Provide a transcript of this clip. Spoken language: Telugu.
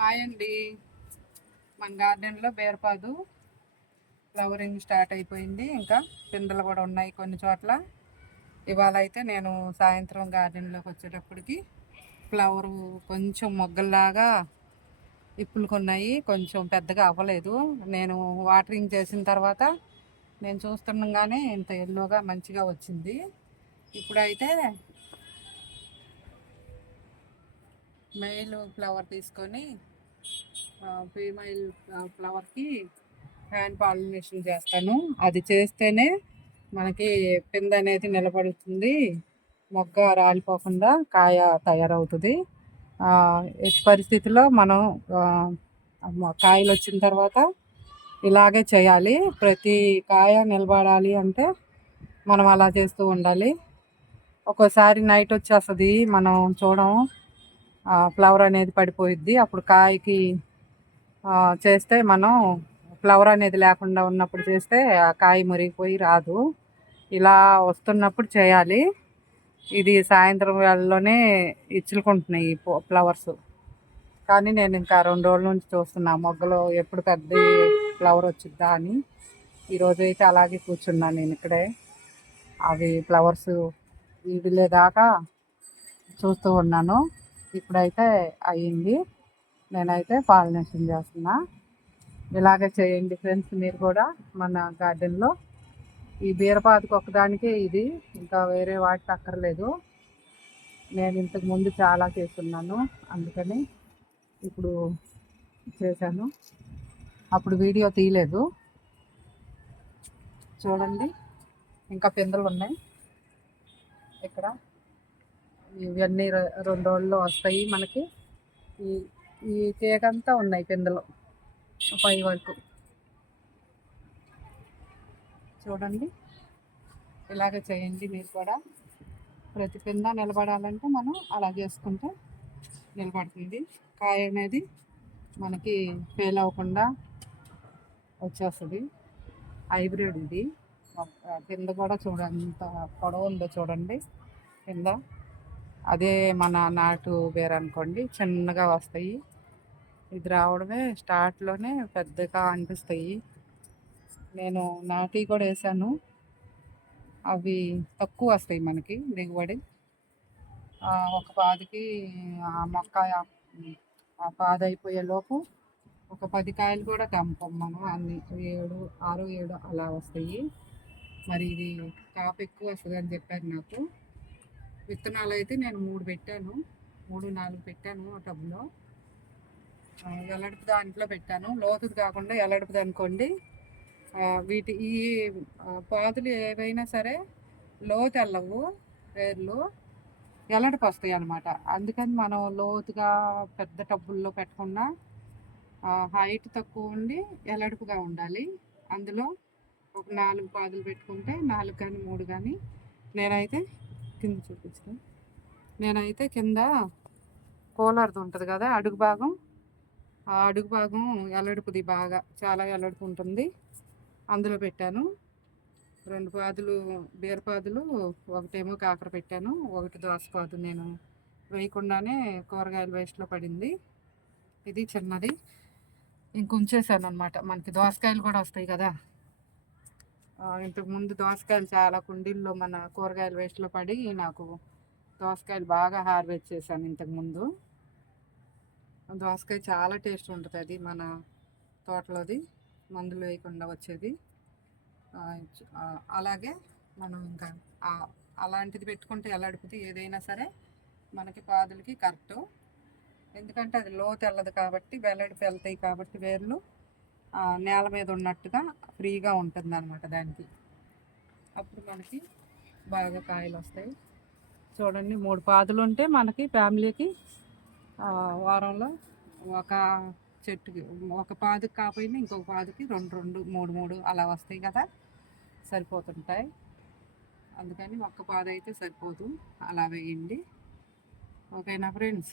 హాయ్ అండి. మన గార్డెన్లో బేరపాదు. ఫ్లవరింగ్ స్టార్ట్ అయిపోయింది. ఇంకా పిందలు కూడా ఉన్నాయి కొన్ని చోట్ల. ఇవాళ అయితే నేను సాయంత్రం గార్డెన్లోకి వచ్చేటప్పటికి ఫ్లవర్ కొంచెం మొగ్గల్లాగా ఇప్పులుకున్నాయి. కొంచెం పెద్దగా అవ్వలేదు. నేను వాటరింగ్ చేసిన తర్వాత నేను చూస్తుండగానే ఇంత ఎల్లోగా మంచిగా వచ్చింది. ఇప్పుడైతే మెయిల్ ఫ్లవర్ తీసుకొని ఫీమైల్ ఫ్లవర్కి హ్యాండ్ పాలినేషన్ చేస్తాను. అది చేస్తేనే మనకి పింద అనేది నిలబడుతుంది. మొగ్గ రాలిపోకుండా కాయ తయారవుతుంది. ఎట్టి పరిస్థితిలో మనం కాయలు వచ్చిన తర్వాత ఇలాగే చేయాలి. ప్రతి కాయ నిలబడాలి అంటే మనం అలా చేస్తూ ఉండాలి. ఒక్కోసారి నైట్ వచ్చేస్తుంది మనం చూడము ఫ్లవర్ అనేది పడిపోయిద్ది. అప్పుడు కాయకి చేస్తే మనం ఫ్లవర్ అనేది లేకుండా ఉన్నప్పుడు చేస్తే ఆ కాయ మురిగిపోయి రాదు. ఇలా వస్తున్నప్పుడు చేయాలి. ఇది సాయంత్రం వేళలోనే ఇచ్చులుకుంటున్నాయి ఈ ఫ్లవర్స్ కానీ నేను ఇంకా రెండు రోజుల నుంచి చూస్తున్నా మొగ్గలు ఎప్పుడు పెద్ద ఫ్లవర్ వచ్చిద్దా అని. ఈరోజు అయితే అలాగే కూర్చున్నాను నేను ఇక్కడే. అవి ఫ్లవర్స్ వీడిలేదాకా చూస్తూ ఉన్నాను. ఇప్పుడైతే అయ్యింది. నేనైతే పాలినేషన్ చేస్తున్నా. ఇలాగే చేయండి ఫ్రెండ్స్ మీరు కూడా మన గార్డెన్లో. ఈ బీరపాతికి ఒకదానికే ఇది ఇంకా వేరే వాటికి అక్కర్లేదు. నేను ఇంతకు ముందు చాలా చేస్తున్నాను అందుకని ఇప్పుడు చేశాను. అప్పుడు వీడియో తీయలేదు. చూడండి ఇంకా పిందెలు ఉన్నాయి. ఇక్కడ ఇవన్నీ రెండు రోజుల్లో వస్తాయి మనకి. ఈ ఈ కేక్ అంతా ఉన్నాయి పిందెలు. పై వరకు. చూడండి. ఇలాగే చేయండి మీరు కూడా. ప్రతి పింద నిలబడాలంటే మనం అలా చేసుకుంటే నిలబడుతుంది. కాయ అనేది మనకి ఫెయిల్ అవ్వకుండా వచ్చేస్తుంది. హైబ్రిడ్ ఇది. కింద కూడా చూడండి పొడవు ఉందో చూడండి. కింద అదే మన నాటు బేర అనుకోండి చిన్నగా వస్తాయి. ఇది రావడమే స్టార్ట్లోనే పెద్దగా అనిపిస్తాయి. నేను నాటి కూడా వేసాను. అవి తక్కువ వస్తాయి మనకి దిగుబడి. ఒక పాదికి ఆ మొక్క ఆ పాద అయిపోయేలోపు ఒక పది కాయలు కూడా కమ్మం మనం. అన్ని ఏడు ఆరు ఏడు అలా వస్తాయి. మరి ఇది కాపు ఎక్కువ వస్తుంది అని చెప్పారు నాకు. విత్తనాలు అయితే నేను మూడు పెట్టాను. మూడు నాలుగు పెట్టాను ఆ టబ్లో. ఎల్లడుపు దాంట్లో పెట్టాను. లోతుది కాకుండా ఎల్లడుపుది అనుకోండి. వీటి ఈ పాదులు ఏవైనా సరే లోతు వెళ్ళవు వేర్లు ఎల్లడికి వస్తాయి అన్నమాట. అందుకని మనం లోతుగా పెద్ద టబ్బుల్లో పెట్టకుండా హైట్ తక్కువ ఉండి ఎల్లడుపుగా ఉండాలి. అందులో ఒక నాలుగు పాదులు పెట్టుకుంటే నాలుగు కానీ మూడు కానీ నేనైతే కింద చూపించాను నేనైతే కింద కూలర్ది ఉంటుంది కదా అడుగు భాగం ఆ అడుగు భాగం ఎల్లడుపుది బాగా. చాలా ఎల్లడుపు ఉంటుంది అందులో పెట్టాను. రెండు పాదులు బీరపాదులు ఒకటేమో కాకర పెట్టాను. ఒకటి దోసపాదు నేను వేయకుండానే కూరగాయల వేస్ట్లో పడింది. ఇది చిన్నది. ఇంకొంచేసాను అనమాట మనకి దోసకాయలు కూడా వస్తాయి కదా. ఇంతకుముందు దోసకాయలు చాలా కుండీల్లో మన కూరగాయల వేస్ట్లో పడి నాకు దోసకాయలు బాగా హార్వెస్ట్ చేశాను ఇంతకు ముందు దోసకాయ చాలా టేస్ట్ ఉంటుంది అది మన తోటలోది. మందులు వేయకుండా వచ్చేది. అలాగే మనం ఇంకా అలాంటిది పెట్టుకుంటే ఎలాడిపోతే ఏదైనా సరే మనకి పాదులకి కరెక్ట్. ఎందుకంటే అది లోతు తెల్లదు కాబట్టి వెల్లడిపి వెళ్తాయి కాబట్టి వేర్లు నేల మీద ఉన్నట్టుగా ఫ్రీగా ఉంటుంది అనమాట దానికి. అప్పుడు మనకి బాగా కాయలు వస్తాయి. చూడండి మూడు పాదులు ఉంటే మనకి ఫ్యామిలీకి వారంలో ఒక చెట్టుకి ఒక పాదుకి కాకపోయినా ఇంకొక పాదుకి రెండు రెండు మూడు మూడు అలా వస్తాయి కదా సరిపోతుంటాయి. అందుకని ఒక్క పాద అయితే సరిపోదు. అలా వేయండి. ఓకేనా ఫ్రెండ్స్?